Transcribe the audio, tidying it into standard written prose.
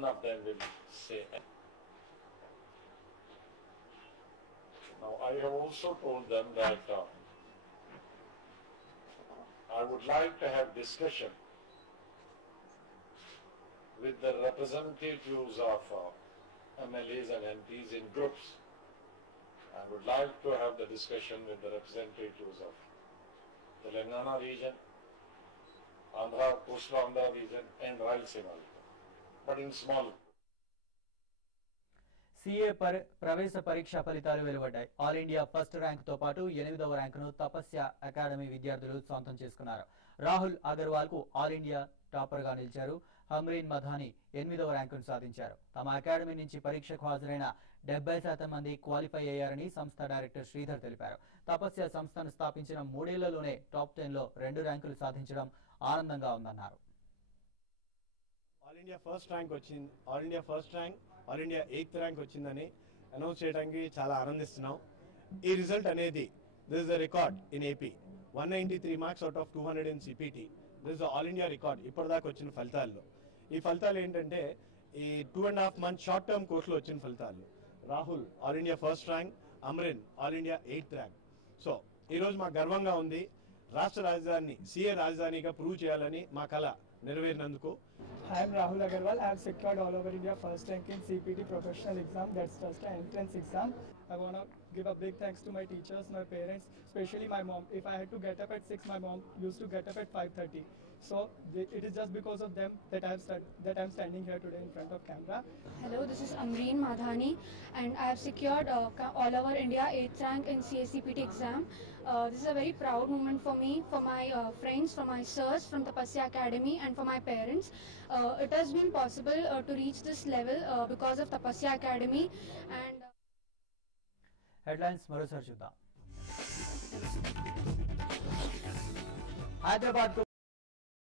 none of them will say anything. Now, I have also told them that I would like to have discussion with the representatives of MLAs and MPs in groups. I would like to have the discussion with the representatives of Telangana region, Andhra, Coastal Andhra region and Rayalaseema region, but in small. CA ప్రవేశ పరీక్ష ఫలితాలు వెలువడ్డాయి. All India first rank తో పాటు 8వ ర్యాంకును తపస్య అకాడమీ విద్యార్థులు సొంతం చేసుకున్నారు. రాహుల్ అగర్వాల్ కు ఆల్ ఇండియా టాపర్ గా నిలిచారు. హమ్రీన్ మధాని 8వ ర్యాంకును సాధించారు. తమ అకాడమీ నుంచి పరీక్షకు హాజరైన 70% మంది క్వాలిఫై అయ్యారని సంస్థ డైరెక్టర్ శ్రీధర్ తెలిపారు. తపస్య సంస్థను స్థాపించిన 3 ఏళ్లలోనే టాప్ 10 లో 2 ర్యాంకులు సాధించడం ఆనందంగా ఉందన్నారు. ఆల్ ఇండియా ఫస్ట్ ర్యాంక్ వచ్చింది. All India first rank, all India 8th rank వచ్చిందని అనౌన్స్ చేయడానికి చాలా ఆనందిస్తున్నాం. ఈ రిజల్ట్ అనేది this is the record in AP. 193 marks out of 200 in CPT. This is the all India record ఇప్పటిదాకా వచ్చిన ఫలితాల్లో. ఈ ఫలితాలు ఏంటంటే ఈ 2.5 months షార్ట్ టర్మ్ కోర్సులో వచ్చిన ఫలితాలు. Rahul all India first rank, Amrin all India 8th rank. So ఈరోజు మాకు గర్వంగా ఉంది. రాష్ట్ర రాజధాని సీఏ రాజధానిగా ప్రూవ్ చేయాలని మా కళ నెరవేరినందుకు. I am Rahul Agarwal. I have secured all over India first rank in CPT professional exam. That's just an entrance exam. I want to give a big thanks to my teachers, my parents, especially my mom. If I had to get up at 6, my mom used to get up at 5:30. So it is just because of them that I'm standing here today in front of camera. Hello, this is Amreen Madhani, and I have secured all over India 8th rank in CACPT exam. This is a very proud moment for me, for my friends, for my sirs from Tapasya Academy, and for my parents. It has been possible to reach this level because of Tapasya Academy. And headlines మరోసారి చూద్దాం. హైదరాబాద్